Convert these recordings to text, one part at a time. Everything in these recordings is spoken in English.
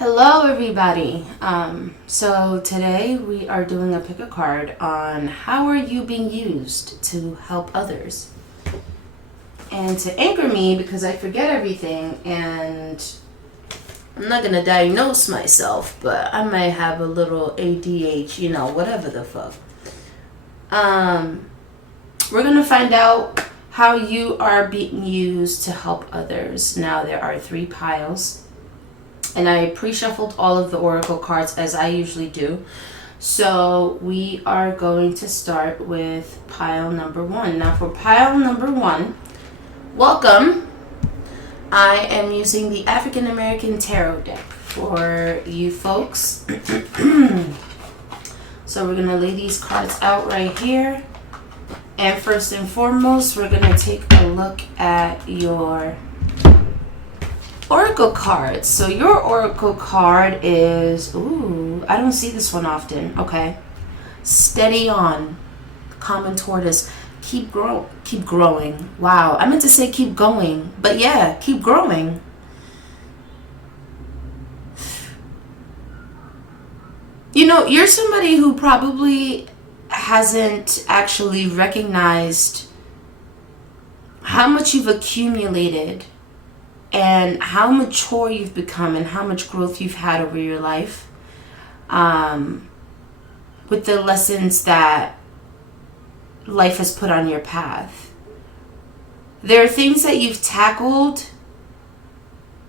Hello everybody. So today we are doing a pick a card on how are you being used to help others. And to anchor me, because I forget everything and I'm not going to diagnose myself, but I might have a little ADH, whatever the fuck. We're going to find out how you are being used to help others. Now there are 3 piles. And I pre-shuffled all of the oracle cards as I usually do. So we are going to start with pile number 1. Now for pile number 1, welcome. I am using the African American Tarot deck for you folks. So we're going to lay these cards out right here. And first and foremost, we're going to take a look at your oracle cards. So your oracle card is, I don't see this one often. Okay. Steady on. Common tortoise. Keep growing. Wow. I meant to say keep going. But yeah, keep growing. You're somebody who probably hasn't actually recognized how much you've accumulated and how mature you've become and how much growth you've had over your life, with the lessons that life has put on your path. There are things that you've tackled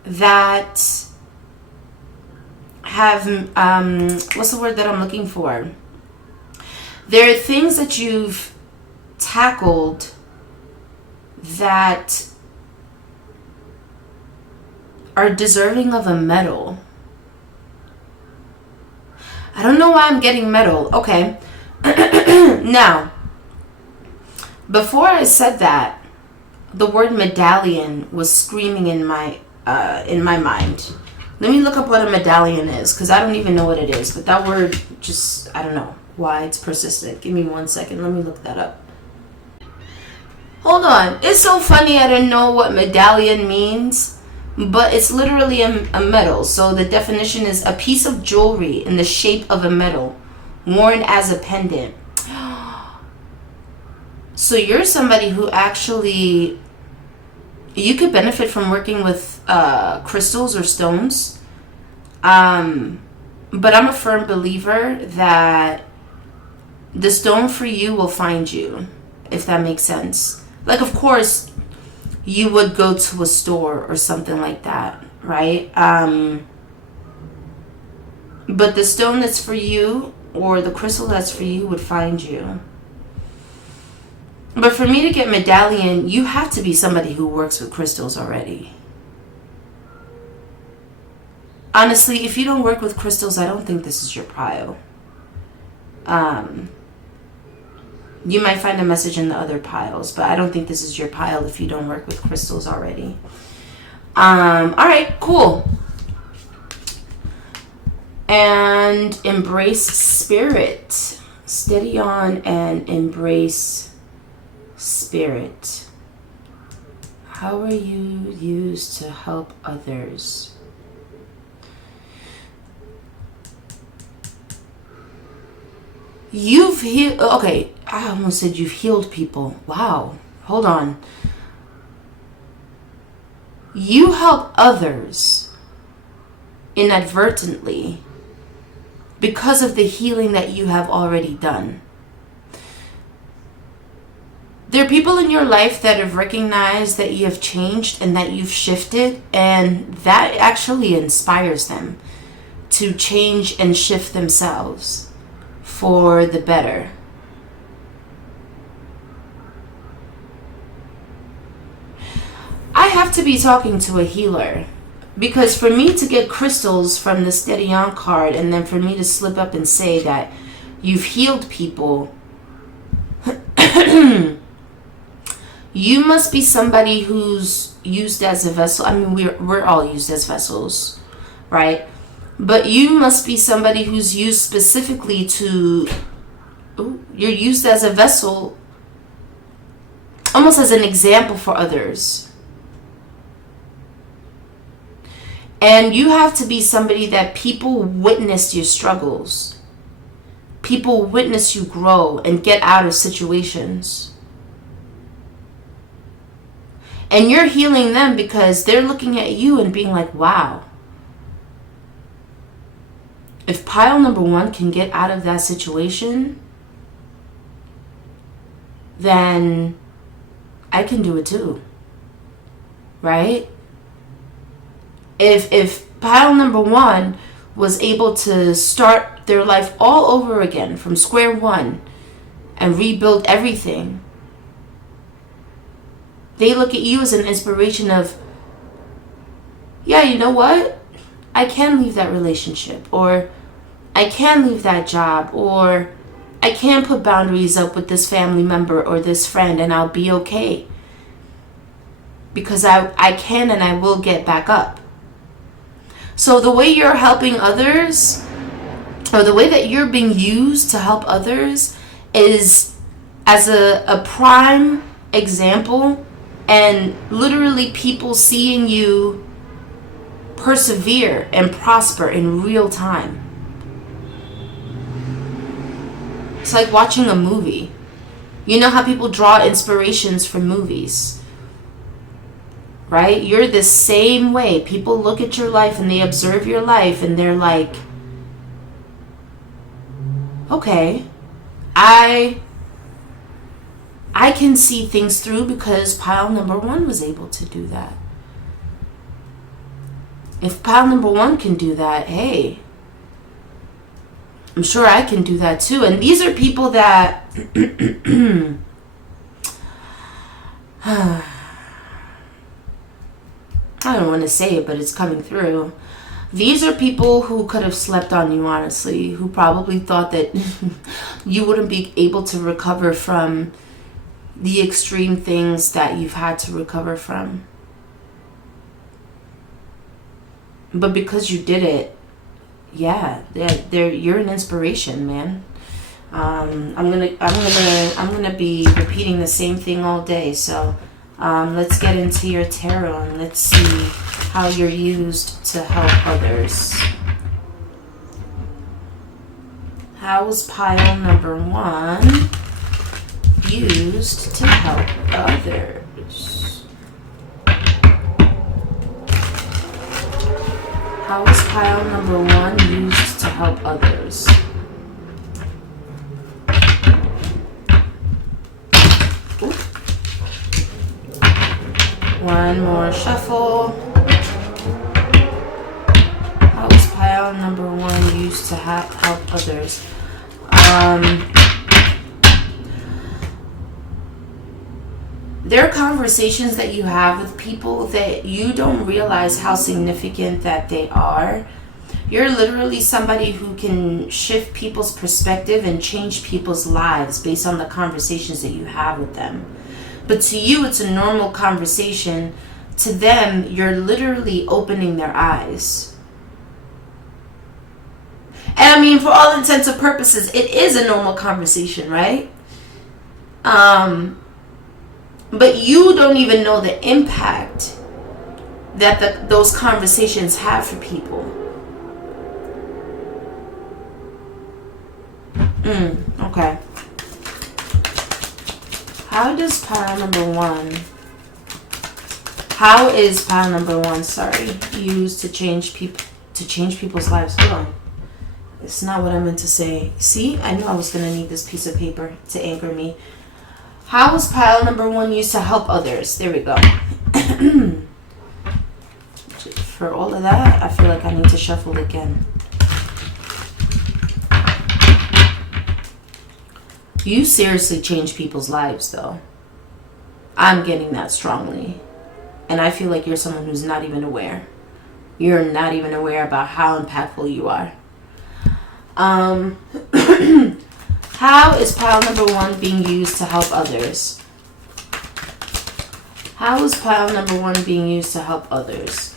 that have, what's the word that I'm looking for? There are things that you've tackled that are deserving of a medal. I don't know why I'm getting medal. Okay. Now, before I said that, the word medallion was screaming in my mind. Let me look up what a medallion is, because I don't even know what it is. But that word just, I don't know why it's persistent. Give me 1 second. Let me look that up. Hold on. It's so funny I didn't know what medallion means. But it's literally a medal. So the definition is a piece of jewelry in the shape of a medal worn as a pendant. So you're somebody who actually, you could benefit from working with crystals or stones. But I'm a firm believer that the stone for you will find you, if that makes sense. Like, of course, you would go to a store or something like that, right? But the stone that's for you or the crystal that's for you would find you. But for me to get medallion, you have to be somebody who works with crystals already. Honestly, if you don't work with crystals, I don't think this is your pile. You might find a message in the other piles, but I don't think this is your pile if you don't work with crystals already. All right, cool. And embrace spirit. Steady on and embrace spirit. How are you used to help others? You've healed. Okay, I almost said you've healed people. Wow. Hold on. You help others inadvertently because of the healing that you have already done. There are people in your life that have recognized that you have changed and that you've shifted, and that actually inspires them to change and shift themselves for the better. I have to be talking to a healer, because for me to get crystals from the Steady On card and then for me to slip up and say that you've healed people, you must be somebody who's used as a vessel. I mean, we're all used as vessels, right? But you must be somebody who's used specifically to, you're used as a vessel, almost as an example for others. And you have to be somebody that people witness your struggles. People witness you grow and get out of situations. And you're healing them because they're looking at you and being like, wow. If pile number one can get out of that situation, then I can do it too. Right? If pile number one was able to start their life all over again from square one and rebuild everything, they look at you as an inspiration of, yeah, you know what? I can leave that relationship, or I can leave that job, or I can put boundaries up with this family member or this friend and I'll be okay. Because I can and I will get back up. So the way you're helping others, or the way that you're being used to help others, is as a prime example, and literally people seeing you persevere and prosper in real time. It's like watching a movie. You know how people draw inspirations from movies? Right? You're the same way. People look at your life and they observe your life and they're like, okay, I can see things through because pile number one was able to do that. If pile number one can do that, hey, I'm sure I can do that too. And these are people that I don't want to say it, but it's coming through. These are people who could have slept on you, honestly, who probably thought that you wouldn't be able to recover from the extreme things that you've had to recover from. But because you did it, yeah, you're an inspiration, man. I'm gonna be repeating the same thing all day. So let's get into your tarot and let's see how you're used to help others. How was pile number one used to help others? How is pile number one used to help others? Ooh. One more shuffle. How is pile number one used to help others? There are conversations that you have with people that you don't realize how significant that they are. You're literally somebody who can shift people's perspective and change people's lives based on the conversations that you have with them. But to you, it's a normal conversation. To them, you're literally opening their eyes. And I mean, for all intents and purposes, it is a normal conversation, right? But you don't even know the impact that those conversations have for people. Okay. How is pile number one, used to change people's lives? Hold on. It's not what I meant to say. See, I knew I was going to need this piece of paper to anchor me. How is pile number one used to help others? There we go. For all of that, I feel like I need to shuffle again. You seriously change people's lives, though. I'm getting that strongly. And I feel like you're someone who's not even aware. You're not even aware about how impactful you are. How is pile number one being used to help others? How is pile number one being used to help others?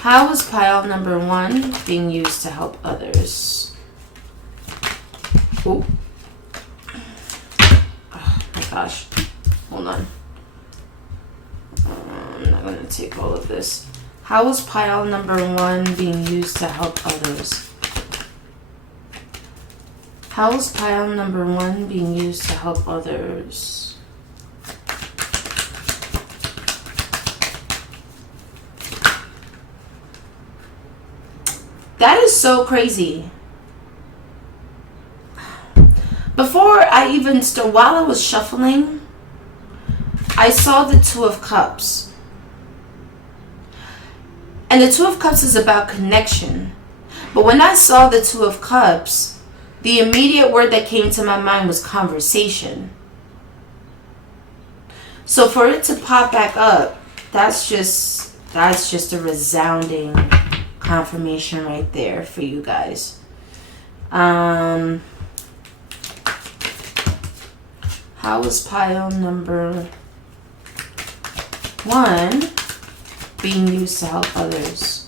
How is pile number one being used to help others? Oh my gosh. Hold on. I'm not going to take all of this. How is pile number 1 being used to help others? How is pile number 1 being used to help others? That is so crazy. Before I even while I was shuffling, I saw the Two of Cups. And the Two of Cups is about connection. But when I saw the Two of Cups, the immediate word that came to my mind was conversation. So for it to pop back up, that's just a resounding confirmation right there for you guys. How is pile number 1 being used to help others?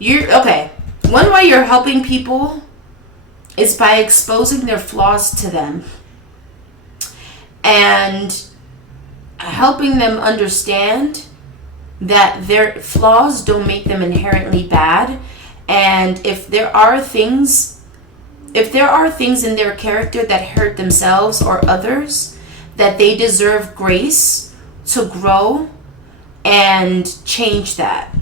Okay. One way you're helping people is by exposing their flaws to them and helping them understand that their flaws don't make them inherently bad. And if there are things in their character that hurt themselves or others, that they deserve grace to grow and change that.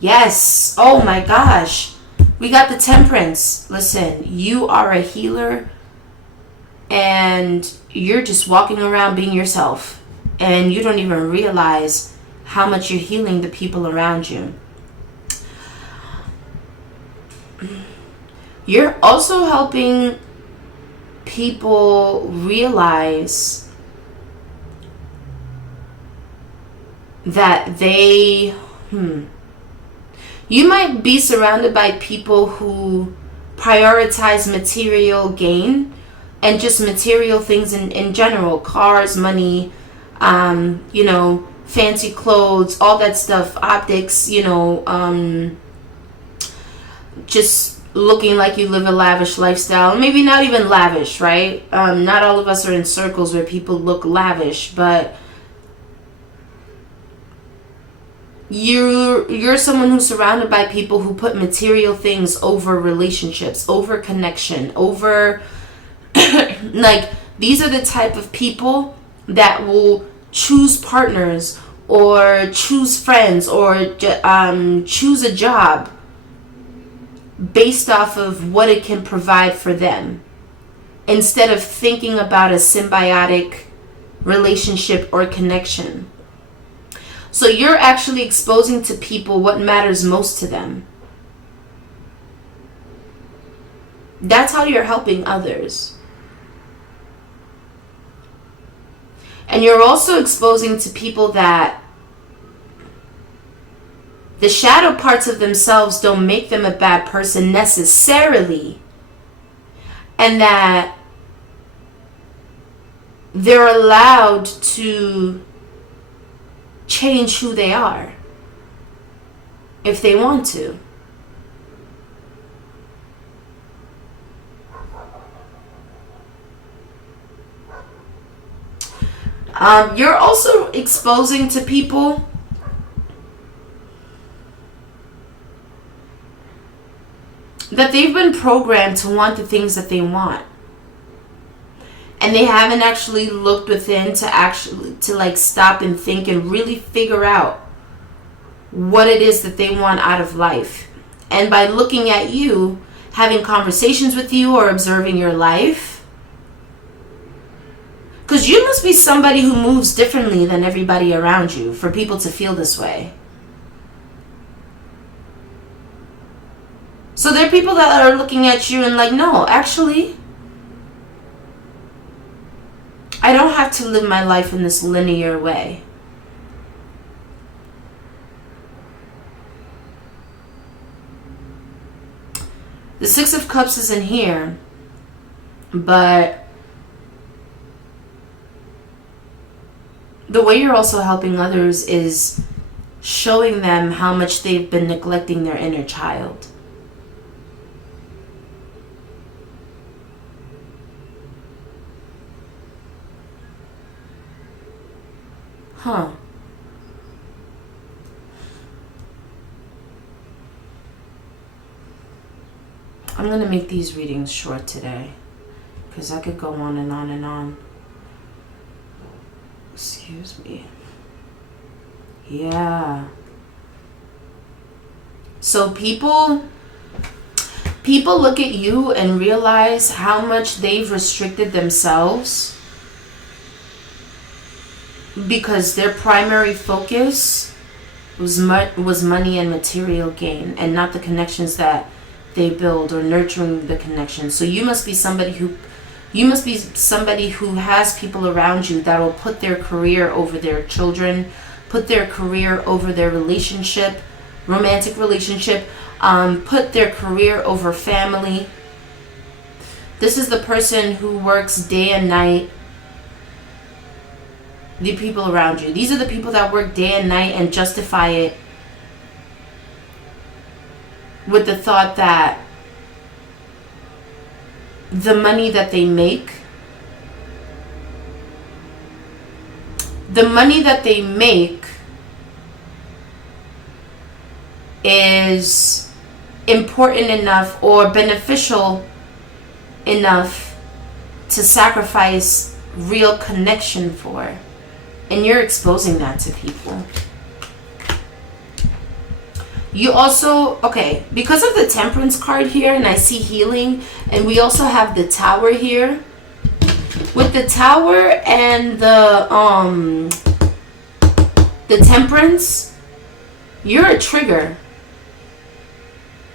Yes. Oh my gosh. We got the Temperance. Listen, you are a healer and you're just walking around being yourself. And you don't even realize how much you're healing the people around you. You're also helping people realize that you might be surrounded by people who prioritize material gain and just material things in general. Cars, money, fancy clothes, all that stuff, optics, just looking like you live a lavish lifestyle. Maybe not even lavish, right? Not all of us are in circles where people look lavish, but you're someone who's surrounded by people who put material things over relationships, over connection, over like these are the type of people that will choose partners or choose friends or choose a job based off of what it can provide for them, instead of thinking about a symbiotic relationship or connection. So you're actually exposing to people what matters most to them. That's how you're helping others. And you're also exposing to people that the shadow parts of themselves don't make them a bad person necessarily. And that they're allowed to change who they are if they want to. You're also exposing to people that they've been programmed to want the things that they want. And they haven't actually looked within to stop and think and really figure out what it is that they want out of life. And by looking at you, having conversations with you or observing your life, because you must be somebody who moves differently than everybody around you for people to feel this way. So there are people that are looking at you and like, no, actually, I don't have to live my life in this linear way. The Six of Cups is in here, but the way you're also helping others is showing them how much they've been neglecting their inner child. Huh. I'm going to make these readings short today because I could go on and on and on. Excuse me. Yeah. So people look at you and realize how much they've restricted themselves because their primary focus was money and material gain, and not the connections that they build or nurturing the connections. So you must be somebody who has people around you that will put their career over their children, put their career over their relationship, romantic relationship, put their career over family. This is the person who works day and night. The people around you. These are the people that work day and night and justify it with the thought that the money that they make is important enough or beneficial enough to sacrifice real connection for. And you're exposing that to people. You also, okay, because of the Temperance card here, and I see healing, and we also have the Tower here. With the Tower and the Temperance, you're a trigger.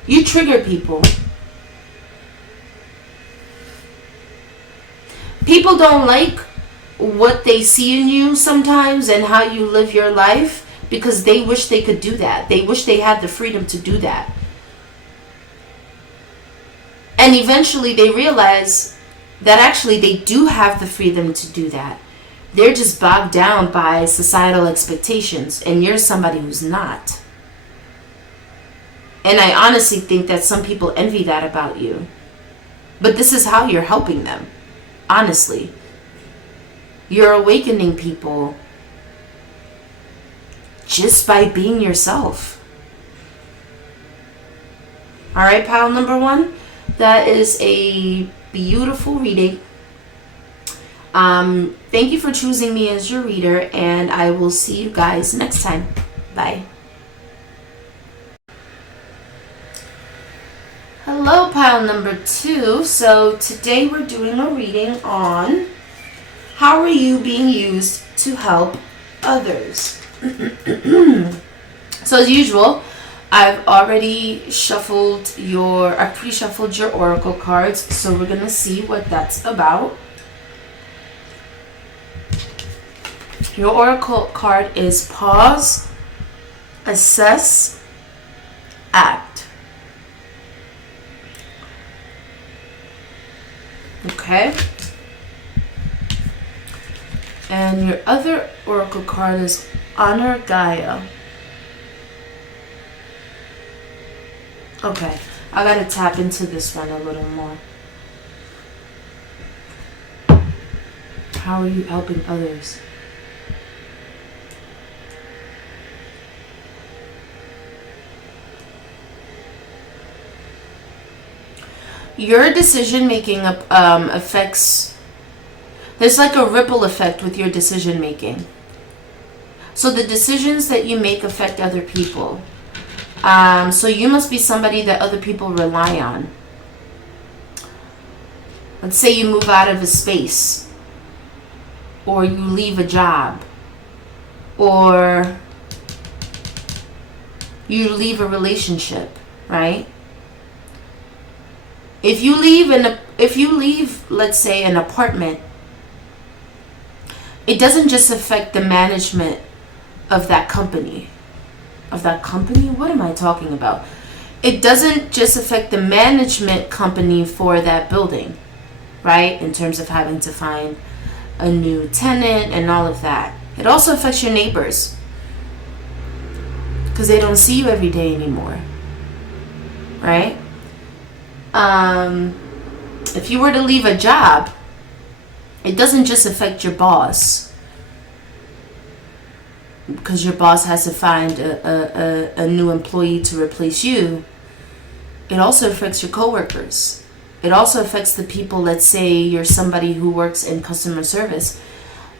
You trigger people. People don't like what they see in you sometimes and how you live your life because they wish they could do that. They wish they had the freedom to do that. And eventually they realize that actually they do have the freedom to do that. They're just bogged down by societal expectations, and you're somebody who's not. And I honestly think that some people envy that about you. But this is how you're helping them. Honestly. You're awakening people just by being yourself. Alright, pile number one. That is a beautiful reading. Thank you for choosing me as your reader, and I will see you guys next time. Bye. Hello, pile number two. So today we're doing a reading on how are you being used to help others. So as usual, I've pre-shuffled your oracle cards, so we're gonna see what that's about. Your oracle card is pause, assess, act. Okay. And your other oracle card is honor Gaia. Okay, I gotta tap into this one a little more. How are you helping others? Your decision making affects. There's like a ripple effect with your decision making. So the decisions that you make affect other people. So you must be somebody that other people rely on. Let's say you move out of a space, or you leave a job, or you leave a relationship, right? If you leave, let's say, an apartment, it doesn't just affect the management of that company. What am I talking about? it doesn't just affect the management company for that building, right? In terms of having to find a new tenant and all of that. It also affects your neighbors because they don't see you every day anymore, right? If you were to leave a job, it doesn't just affect your boss because your boss has to find a new employee to replace you. It also affects your coworkers. It also affects the people. Let's say you're somebody who works in customer service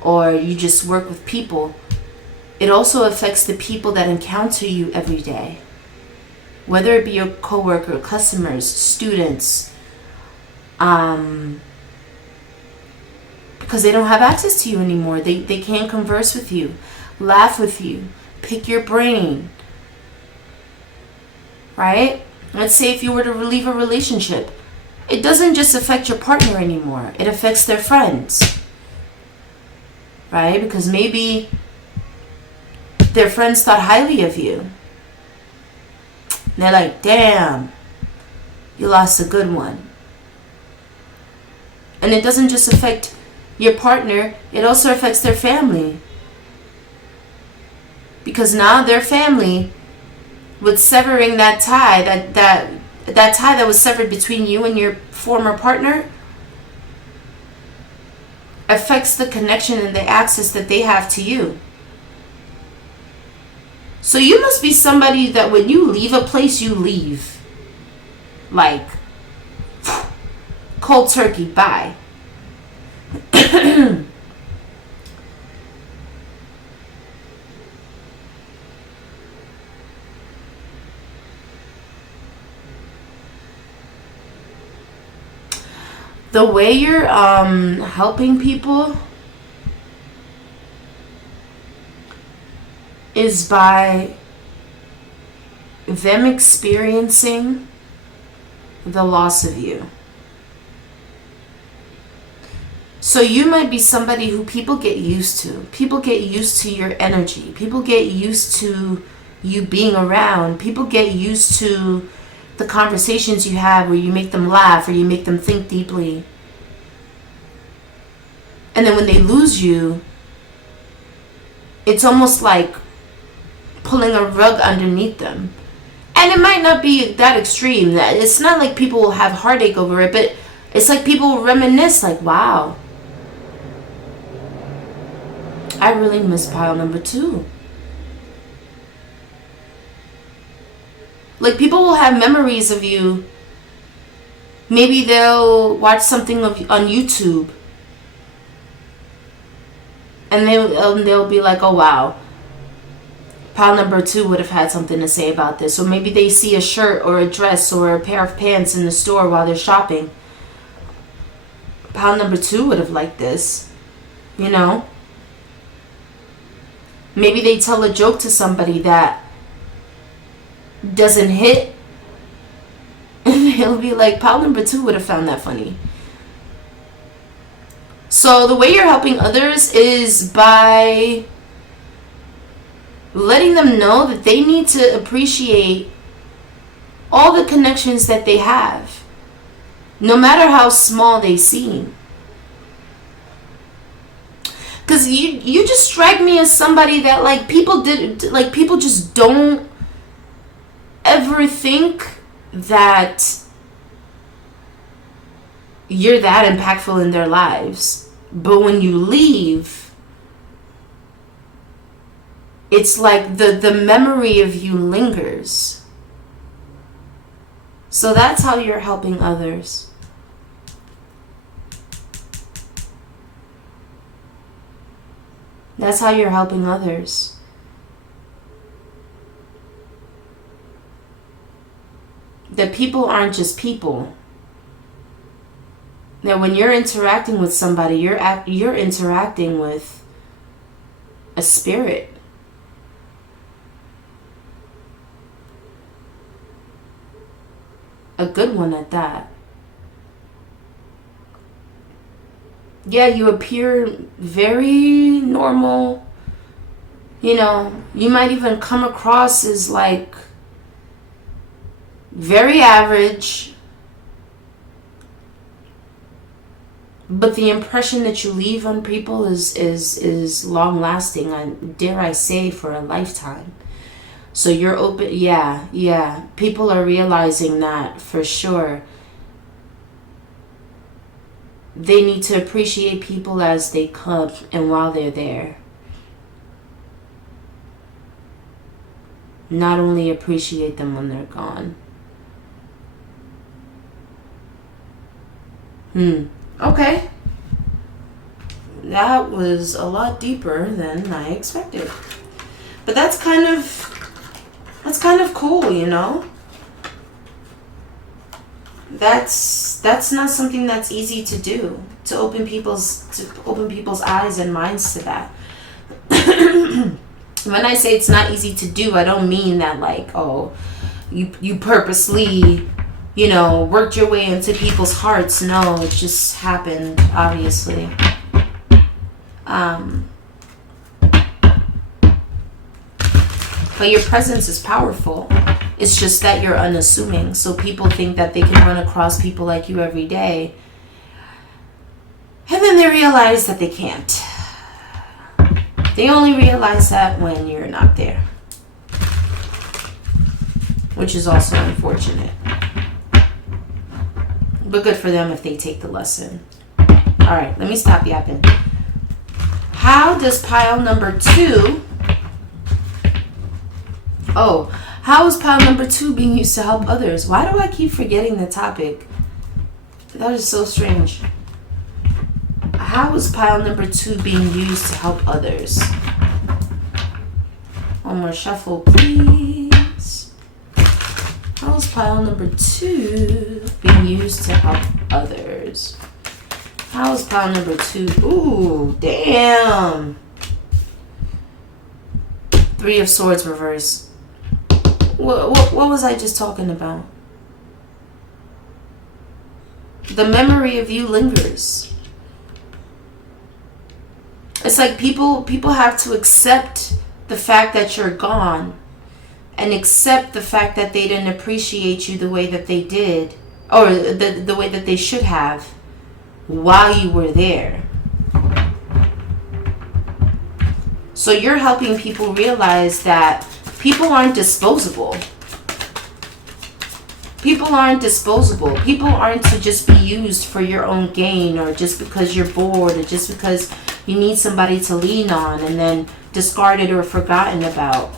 or you just work with people. It also affects the people that encounter you every day, whether it be your coworker, customers, students, because they don't have access to you anymore. They can't converse with you, laugh with you, pick your brain, right? Let's say if you were to leave a relationship, it doesn't just affect your partner anymore. It affects their friends, right? Because maybe their friends thought highly of you. They're like, damn, you lost a good one. And it doesn't just affect your partner, it also affects their family. Because now their family, with severing that tie, that tie that was severed between you and your former partner, affects the connection and the access that they have to you. So you must be somebody that when you leave a place, you leave. Like, cold turkey, bye. The way you're helping people is by them experiencing the loss of you. So you might be somebody who people get used to. People get used to your energy. People get used to you being around. People get used to the conversations you have where you make them laugh or you make them think deeply. And then when they lose you, it's almost like pulling a rug underneath them. And it might not be that extreme. It's not like people will have heartache over it, but it's like people will reminisce like, wow, I really miss pile number 2. Like, people will have memories of you. Maybe they'll watch something on YouTube and they'll be like, oh wow, pile number 2 would have had something to say about this. Or maybe they see a shirt or a dress or a pair of pants in the store while they're shopping. Pile number 2 would have liked this, you know. Maybe they tell a joke to somebody that doesn't hit, and they'll be like, pile number 2 would have found that funny. So the way you're helping others is by letting them know that they need to appreciate all the connections that they have, no matter how small they seem. Because you just strike me as somebody that people just don't ever think that you're that impactful in their lives. But when you leave, it's like the memory of you lingers. So that's how you're helping others. That's how you're helping others. That people aren't just people. That when you're interacting with somebody, you're interacting with a spirit. A good one at that. Yeah, you appear very normal. You know, you might even come across as like very average, but the impression that you leave on people is long lasting, and dare I say, for a lifetime. So you're open. Yeah, people are realizing that for sure. They need to appreciate people as they come and while they're there. Not only appreciate them when they're gone. Okay. That was a lot deeper than I expected. But that's kind of cool, you know? That's not something that's easy to do, to open people's eyes and minds to that. When I say it's not easy to do, I don't mean that like, oh, you purposely, worked your way into people's hearts. No, it just happened, obviously. But your presence is powerful. It's just that you're unassuming. So people think that they can run across people like you every day. And then they realize that they can't. They only realize that when you're not there. Which is also unfortunate. But good for them if they take the lesson. Alright, let me stop yapping. How does pile number 2... how is pile number 2 being used to help others? Why do I keep forgetting the topic? That is so strange. How is pile number 2 being used to help others? One more shuffle, please. How is pile number 2 being used to help others? How is pile number 2? Ooh, damn. 3 of Swords reverse. What was I just talking about? The memory of you lingers. It's like people have to accept the fact that you're gone, and accept the fact that they didn't appreciate you the way that they did, or the way that they should have while you were there. So you're helping people realize that people aren't disposable. People aren't disposable. People aren't to just be used for your own gain, or just because you're bored, or just because you need somebody to lean on and then discarded or forgotten about.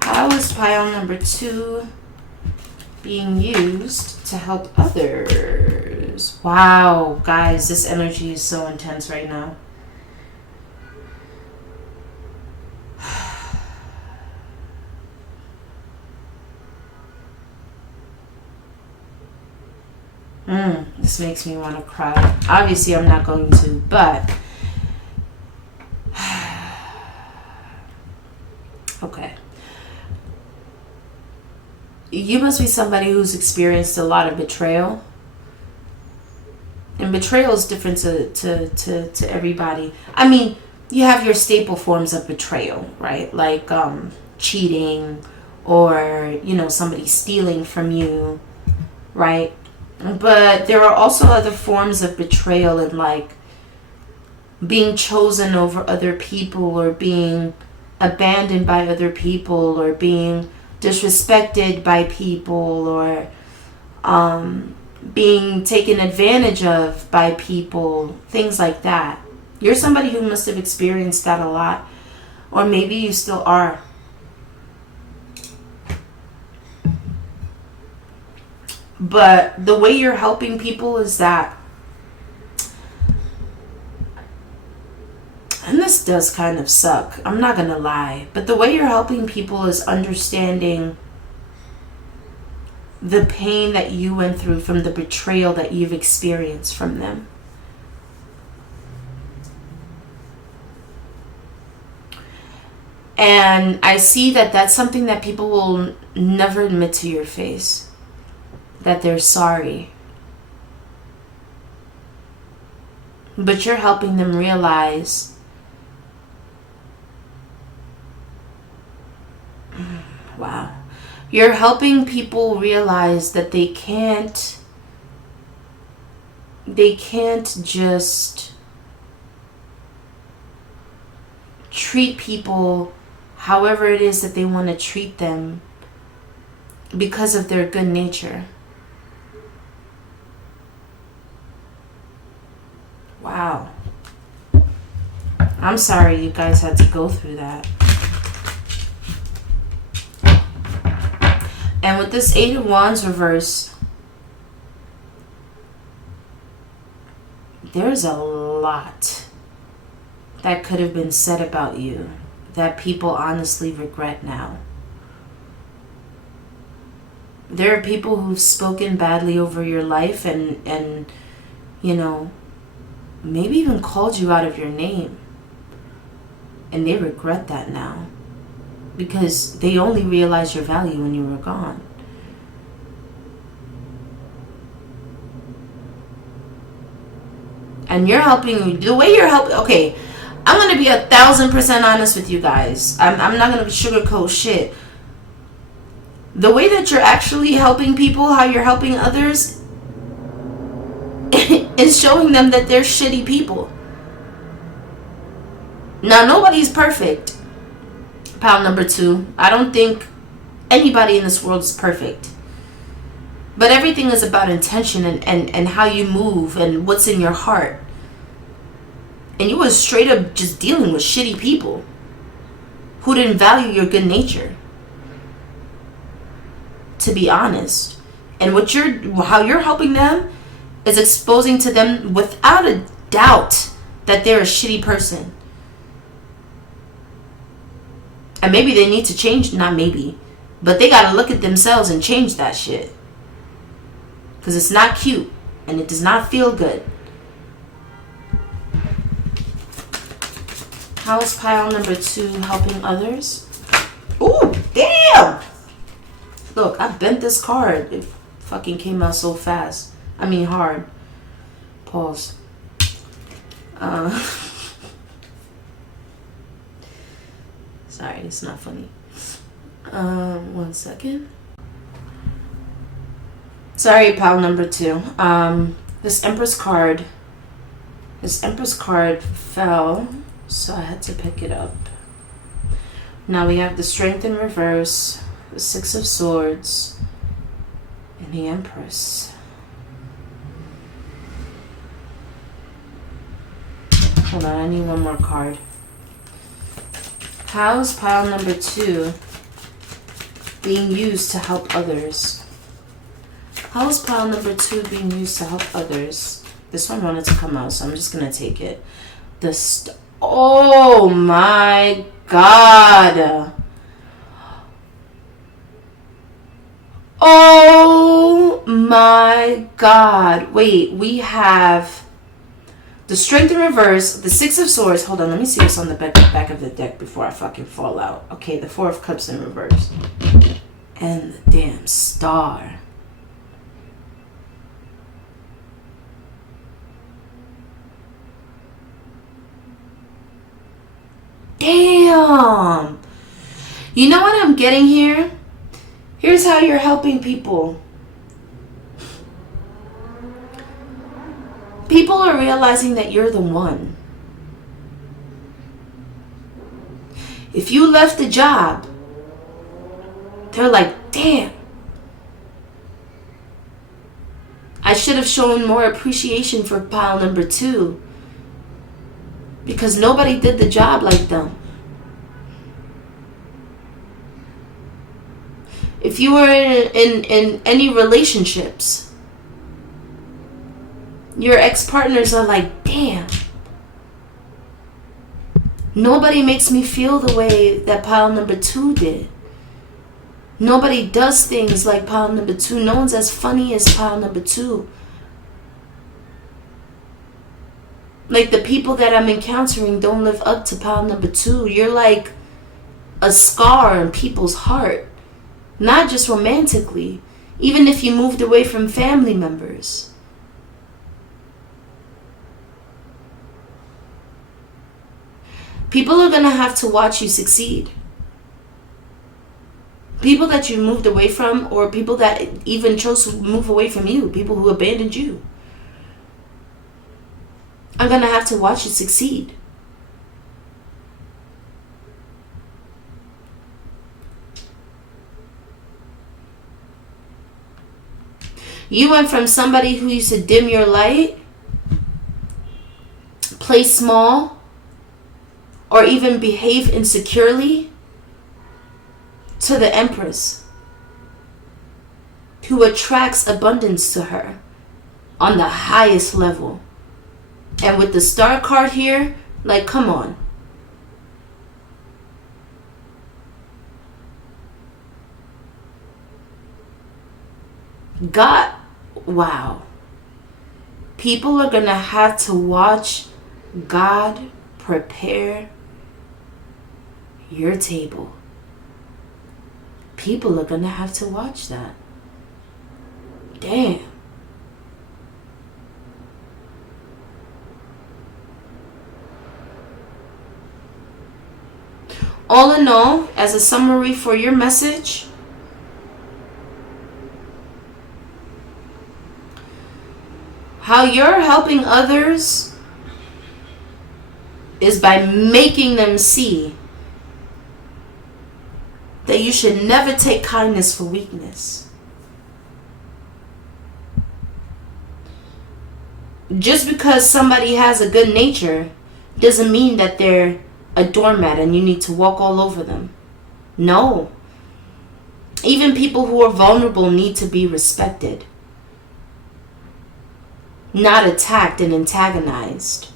How is pile number 2 being used to help others? Wow, guys, this energy is so intense right now. This makes me want to cry. Obviously, I'm not going to, but okay. You must be somebody who's experienced a lot of betrayal. And betrayal is different to everybody. I mean, you have your staple forms of betrayal, right? Like cheating, or, somebody stealing from you, right? But there are also other forms of betrayal, in like being chosen over other people, or being abandoned by other people, or being disrespected by people, or being taken advantage of by people, things like that. You're somebody who must have experienced that a lot, or maybe you still are. But the way you're helping people is that, and this does kind of suck, I'm not gonna lie, but the way you're helping people is understanding the pain that you went through from the betrayal that you've experienced from them. And I see that that's something that people will never admit to your face, that they're sorry. But you're helping them realize, wow, you're helping people realize that they can't just treat people however it is that they want to treat them because of their good nature. Wow. I'm sorry you guys had to go through that. And with this Eight of Wands reverse, there's a lot that could have been said about you that people honestly regret now. There are people who've spoken badly over your life and you know, maybe even called you out of your name. And they regret that now. Because they only realized your value when you were gone. And you're helping, the way you're helping, okay, I'm going to be 1,000% honest with you guys. I'm not going to sugarcoat shit. The way that you're actually helping people, how you're helping others, is showing them that they're shitty people. Now, nobody's perfect. Pile number 2. I don't think anybody in this world is perfect. But everything is about intention and how you move and what's in your heart. And you were straight up just dealing with shitty people who didn't value your good nature. To be honest. And how you're helping them is exposing to them without a doubt that they're a shitty person. And maybe they need to change, not maybe, but they gotta look at themselves and change that shit. Because it's not cute and it does not feel good. How is pile number 2 helping others? Ooh, damn! Look, I bent this card. It fucking came out so fast. I mean hard. Pause. Sorry, it's not funny. 1 second. Sorry, pile number 2. This Empress card fell, so I had to pick it up. Now we have the Strength in reverse, the Six of Swords, and the Empress. Hold on, I need one more card. How's pile number 2 being used to help others? How is pile number 2 being used to help others? This one wanted to come out, so I'm just going to take it. Oh my God. Oh my God. Wait, we have the Strength in reverse, the Six of Swords. Hold on, let me see what's on the back of the deck before I fucking fall out. Okay, the Four of Cups in reverse. And the damn Star. Damn. You know what I'm getting here? Here's how you're helping people. People are realizing that you're the one. If you left the job, they're like, damn. I should have shown more appreciation for pile number 2. Because nobody did the job like them. If you were in any relationships, your ex-partners are like, damn. Nobody makes me feel the way that pile number 2 did. Nobody does things like pile number 2. No one's as funny as pile number 2. Like, the people that I'm encountering don't live up to pile number 2. You're like a scar in people's heart. Not just romantically. Even if you moved away from family members. People are going to have to watch you succeed. People that you moved away from, or people that even chose to move away from you, people who abandoned you, are going to have to watch you succeed. You went from somebody who used to dim your light, play small, or even behave insecurely, to the Empress, who attracts abundance to her on the highest level. And with the Star card here, like, come on. God, wow. People are going to have to watch God prepare your table. People are going to have to watch that. Damn. All in all, as a summary for your message, how you're helping others is by making them see that you should never take kindness for weakness. Just because somebody has a good nature doesn't mean that they're a doormat and you need to walk all over them. No. Even people who are vulnerable need to be respected, not attacked and antagonized.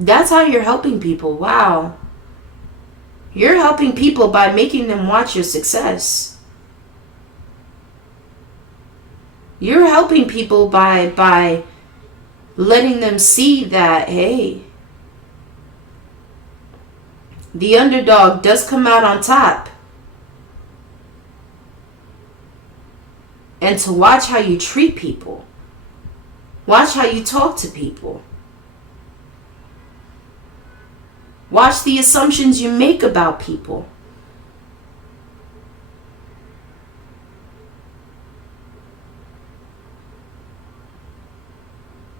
That's how you're helping people. Wow. You're helping people by making them watch your success. You're helping people by letting them see that, hey, the underdog does come out on top. And to watch how you treat people. Watch how you talk to people. Watch the assumptions you make about people.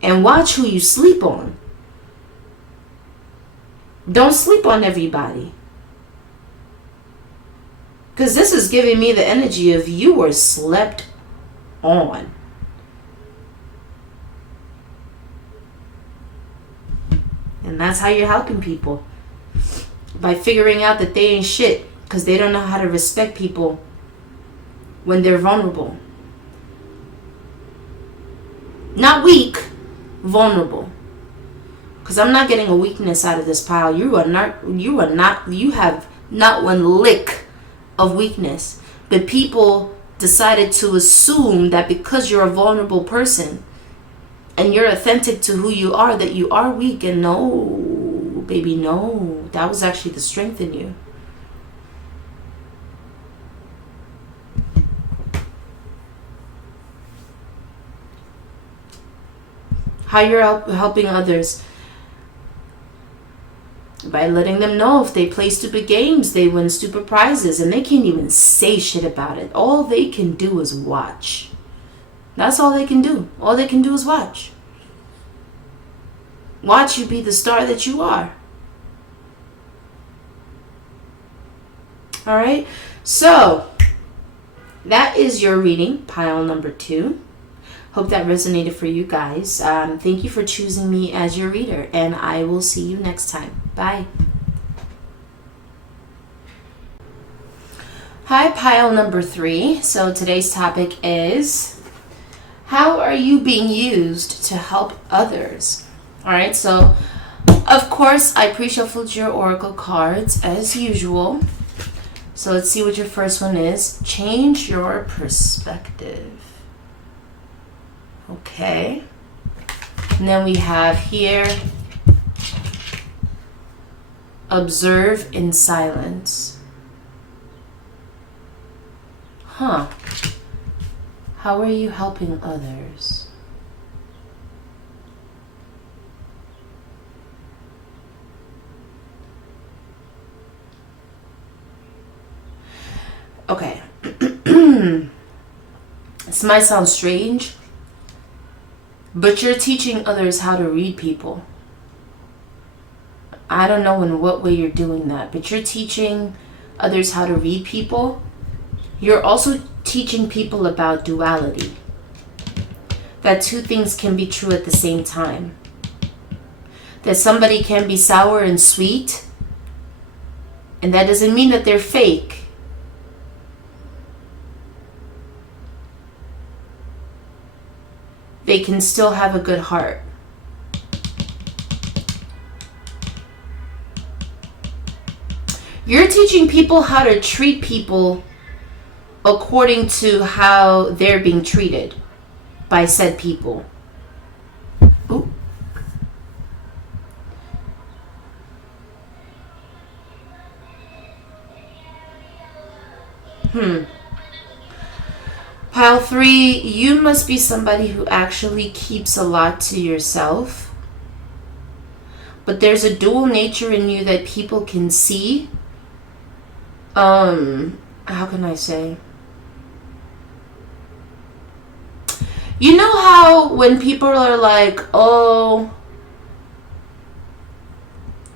And watch who you sleep on. Don't sleep on everybody. Because this is giving me the energy of you were slept on. And that's how you're helping people. By figuring out that they ain't shit. Because they don't know how to respect people when they're vulnerable. Not weak, vulnerable. Because I'm not getting a weakness out of this pile. You have not one lick of weakness. But people decided to assume that because you're a vulnerable person and you're authentic to who you are, that you are weak. And no, baby, no. That was actually the strength in you. How you're helping others? By letting them know if they play stupid games, they win stupid prizes, and they can't even say shit about it. All they can do is watch. That's all they can do. All they can do is watch. Watch you be the star that you are. Alright? So, that is your reading, pile number 2. Hope that resonated for you guys. Thank you for choosing me as your reader, and I will see you next time. Bye. Hi, pile number 3. So today's topic is, how are you being used to help others? Alright, so of course I pre-shuffled your oracle cards as usual. So let's see what your first one is. Change your perspective. Okay. And then we have here, observe in silence. Huh. How are you helping others? Okay. This might sound strange, but you're teaching others how to read people. I don't know in what way you're doing that, but you're teaching others how to read people. You're also teaching people about duality. That two things can be true at the same time. That somebody can be sour and sweet, and that doesn't mean that they're fake. They can still have a good heart. You're teaching people how to treat people according to how they're being treated by said people. Ooh. Pile 3, you must be somebody who actually keeps a lot to yourself. But there's a dual nature in you that people can see. How can I say? You know how when people are like, oh,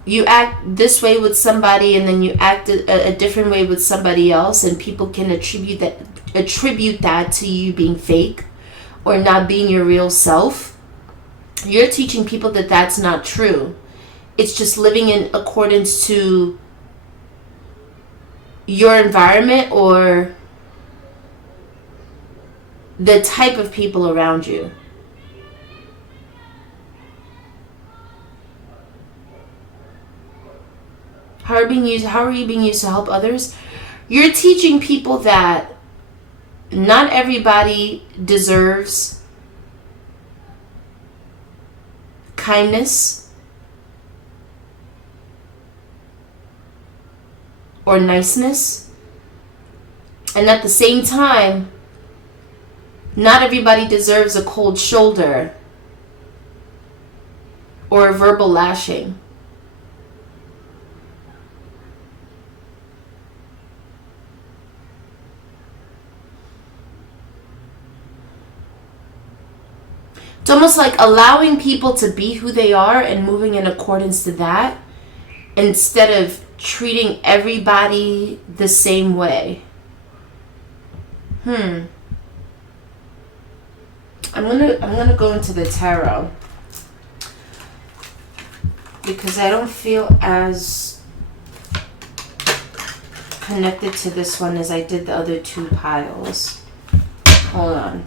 you act this way with somebody and then you act a different way with somebody else, and people can attribute that to you being fake or not being your real self. You're teaching people that that's not true. It's just living in accordance to your environment or the type of people around you. How are you being used to help others? You're teaching people that not everybody deserves kindness or niceness. And at the same time, not everybody deserves a cold shoulder or a verbal lashing. It's almost like allowing people to be who they are and moving in accordance to that instead of treating everybody the same way. I'm gonna go into the tarot because I don't feel as connected to this one as I did the other two piles. Hold on.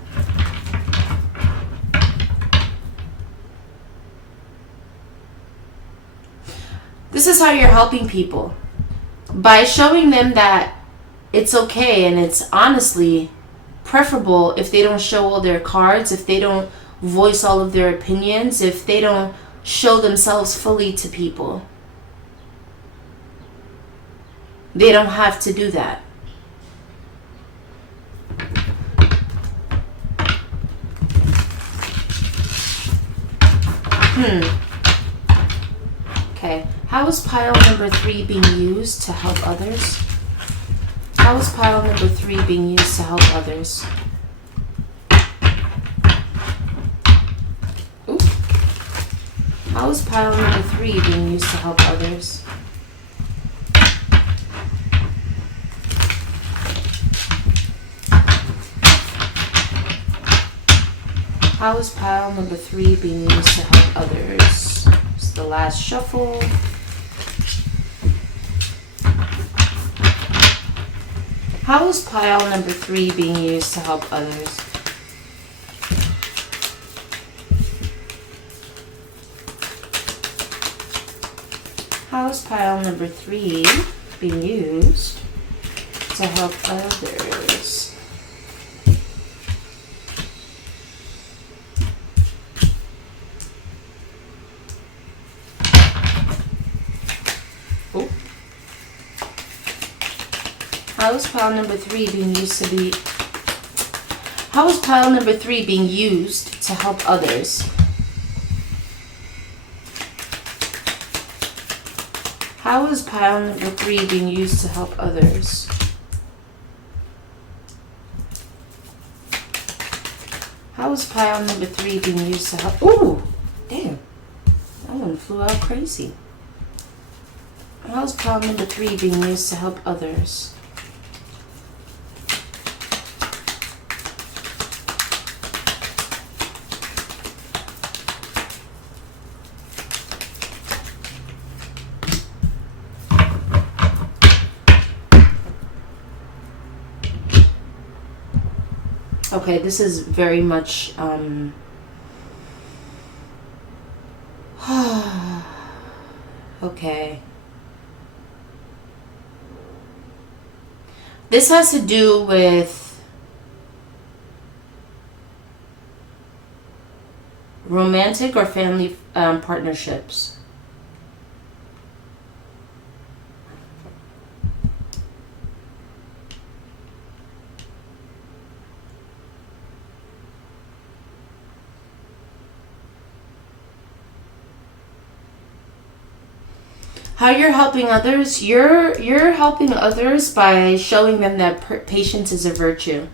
This is how you're helping people. By showing them that it's okay and it's honestly preferable if they don't show all their cards, if they don't voice all of their opinions, if they don't show themselves fully to people. They don't have to do that. Okay. How is pile number 3 being used to help others? How is pile number 3 being used to help others? Ooh. How is pile number 3 being used to help others? How is pile number 3 being used to help others? It's the last shuffle. How is pile number 3 being used to help others? How is pile number 3 being used to help others? How is pile number 3 being used to be? How is pile number 3 being used to help others? How is pile number 3 being used to help others? How is pile number 3 being used to help? Ooh, damn. That one flew out crazy. How is pile number 3 being used to help others? Okay, this is very much okay. This has to do with romantic or family partnerships. How you're helping others? You're helping others by showing them that patience is a virtue.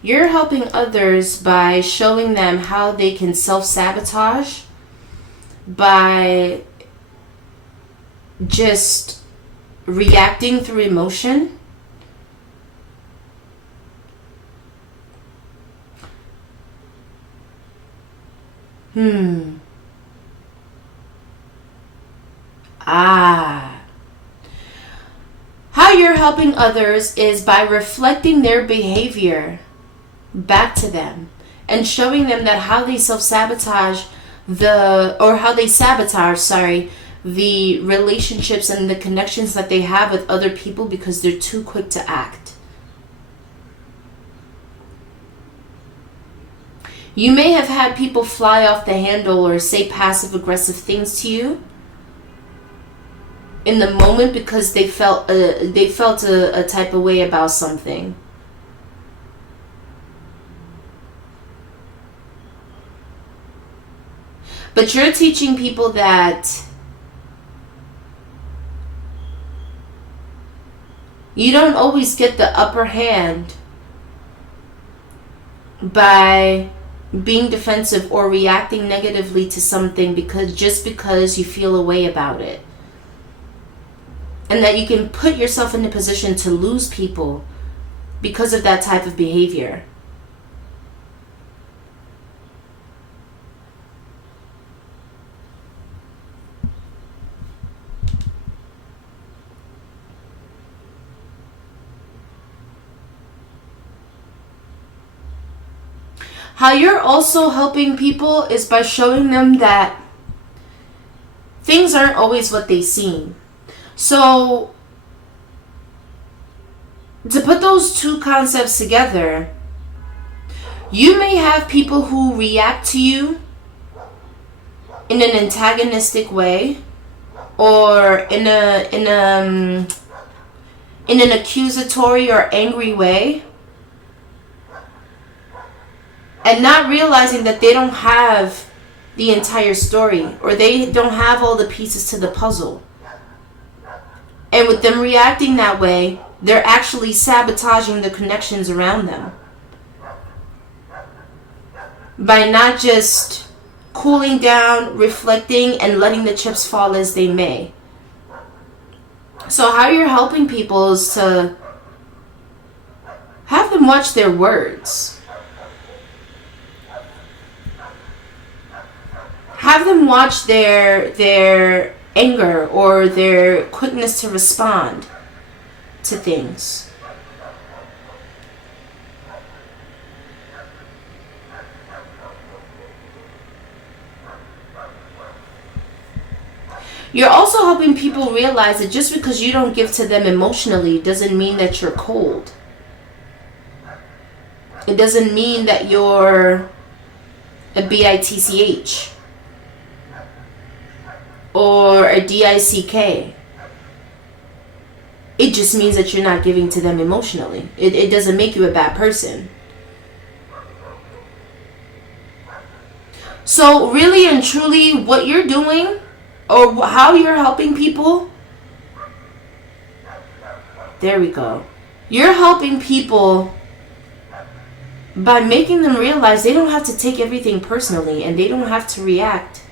You're helping others by showing them how they can self-sabotage by just reacting through emotion. How you're helping others is by reflecting their behavior back to them and showing them that how they sabotage the relationships and the connections that they have with other people because they're too quick to act. You may have had people fly off the handle or say passive aggressive things to you in the moment because they felt a type of way about something. But you're teaching people that you don't always get the upper hand by being defensive or reacting negatively to something because you feel a way about it. And that you can put yourself in a position to lose people because of that type of behavior. How you're also helping people is by showing them that things aren't always what they seem. So, to put those two concepts together, you may have people who react to you in an antagonistic way or in an accusatory or angry way, and not realizing that they don't have the entire story or they don't have all the pieces to the puzzle. And with them reacting that way, they're actually sabotaging the connections around them by not just cooling down, reflecting, and letting the chips fall as they may. So how you're helping people is to have them watch their words. Have them watch their anger or their quickness to respond to things. You're also helping people realize that just because you don't give to them emotionally doesn't mean that you're cold. It doesn't mean that you're a bitch or a dick. It just means that you're not giving to them emotionally. It doesn't make you a bad person. So really and truly, what you're doing or how you're helping people, there we go. You're helping people by making them realize they don't have to take everything personally and they don't have to react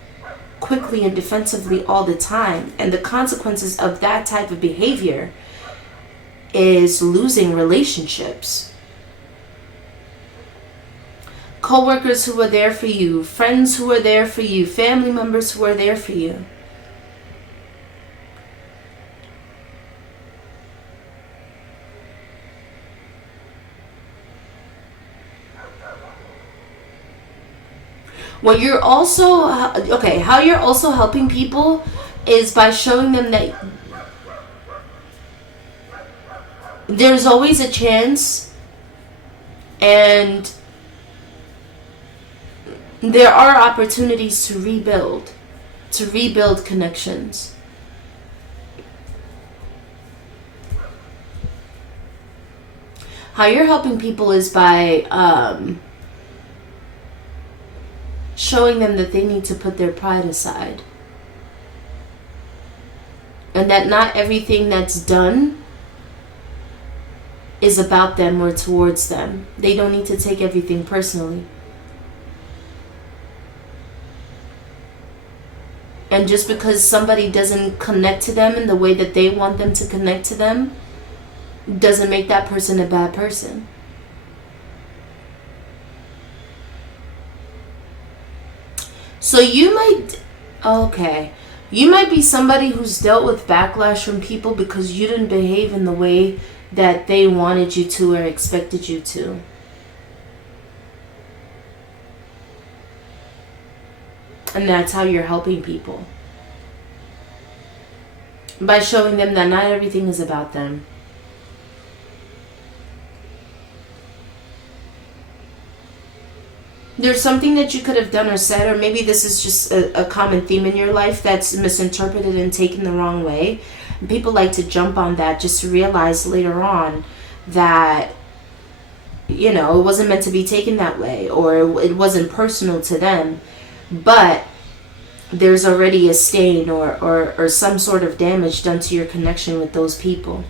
quickly and defensively all the time. And the consequences of that type of behavior is losing relationships. Co-workers who are there for you, friends who are there for you, family members who are there for you. What you're also, how you're also helping people is by showing them that there's always a chance and there are opportunities to rebuild connections. How you're helping people is by showing them that they need to put their pride aside. And that not everything that's done is about them or towards them. They don't need to take everything personally. And just because somebody doesn't connect to them in the way that they want them to connect to them, doesn't make that person a bad person. So you might be somebody who's dealt with backlash from people because you didn't behave in the way that they wanted you to or expected you to. And that's how you're helping people. By showing them that not everything is about them. There's something that you could have done or said, or maybe this is just a common theme in your life that's misinterpreted and taken the wrong way. And people like to jump on that just to realize later on that, it wasn't meant to be taken that way, or it wasn't personal to them. But there's already a stain or some sort of damage done to your connection with those people.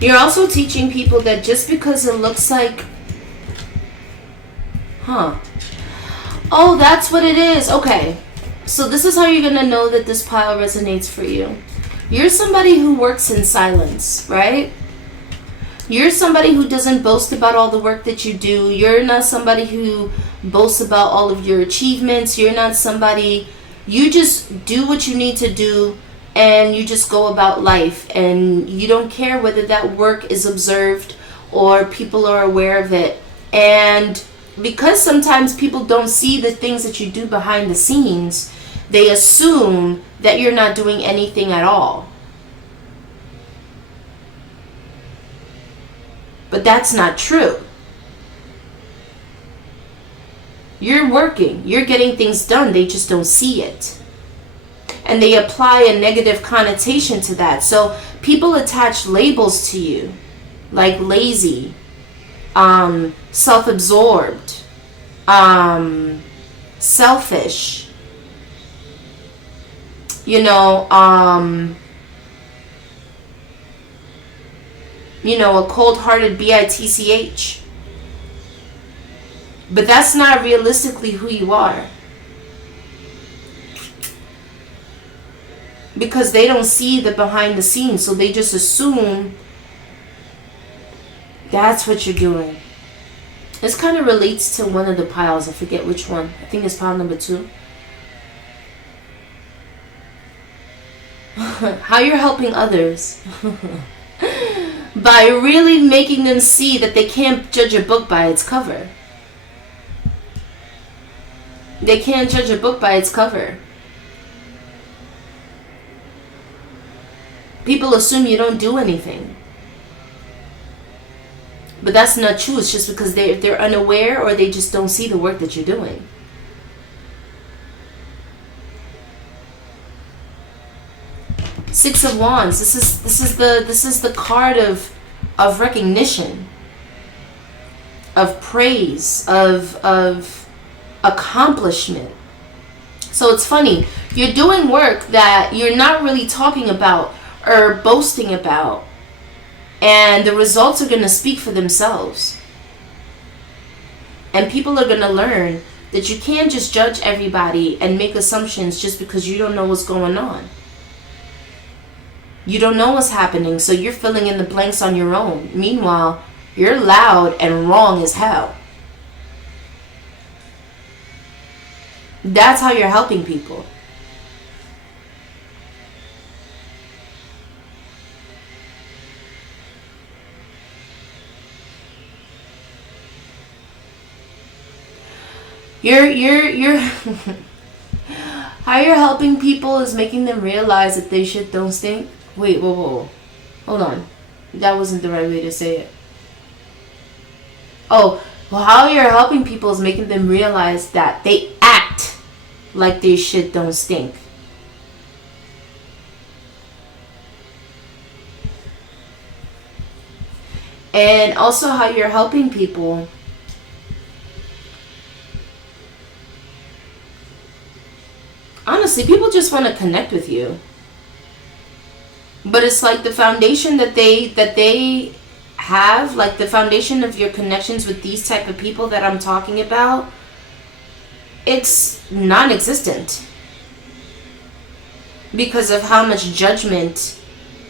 You're also teaching people that just because it looks like, oh, that's what it is. Okay, so this is how you're going to know that this pile resonates for you. You're somebody who works in silence, right? You're somebody who doesn't boast about all the work that you do. You're not somebody who boasts about all of your achievements. You're not somebody, you just do what you need to do. And you just go about life, and you don't care whether that work is observed or people are aware of it. And because sometimes people don't see the things that you do behind the scenes, they assume that you're not doing anything at all. But that's not true. You're working, you're getting things done, they just don't see it. And they apply a negative connotation to that. So people attach labels to you, like lazy, self-absorbed, selfish, a cold-hearted bitch. But that's not realistically who you are. Because they don't see the behind the scenes, so they just assume that's what you're doing. This kind of relates to one of the piles. I forget which one. I think it's pile number 2. How you're helping others. By really making them see that they can't judge a book by its cover. They can't judge a book by its cover. People assume you don't do anything. But that's not true. It's just because they're unaware, or they just don't see the work that you're doing. Six of Wands. This is the card of recognition, of praise, of accomplishment. So it's funny. You're doing work that you're not really talking about or boasting about, and the results are going to speak for themselves. And people are going to learn that you can't just judge everybody and make assumptions just because you don't know what's going on. You don't know what's happening, so you're filling in the blanks on your own. Meanwhile, you're loud and wrong as hell. That's how you're helping people. You're how you're helping people is making them realize that they shit don't stink. Wait, whoa. Hold on. That wasn't the right way to say it. Oh, well, how you're helping people is making them realize that they act like their shit don't stink. And also how you're helping people honestly, people just want to connect with you. But it's like the foundation that they have, like the foundation of your connections with these type of people that I'm talking about, it's non-existent because of how much judgment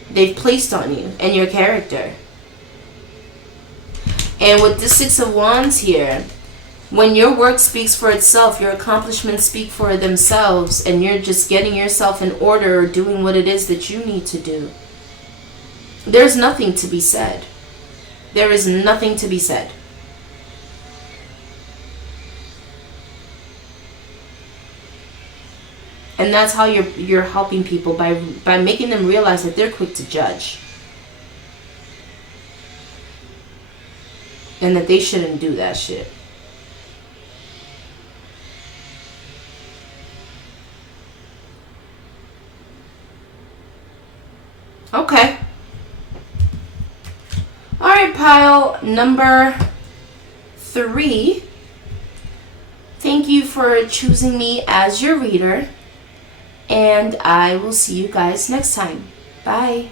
they've placed on you and your character. And with the Six of Wands here, when your work speaks for itself, your accomplishments speak for themselves, and you're just getting yourself in order or doing what it is that you need to do, there's nothing to be said. There is nothing to be said. And that's how you're helping people, by making them realize that they're quick to judge. And that they shouldn't do that shit. Okay. Alright, pile number 3. Thank you for choosing me as your reader. And I will see you guys next time. Bye.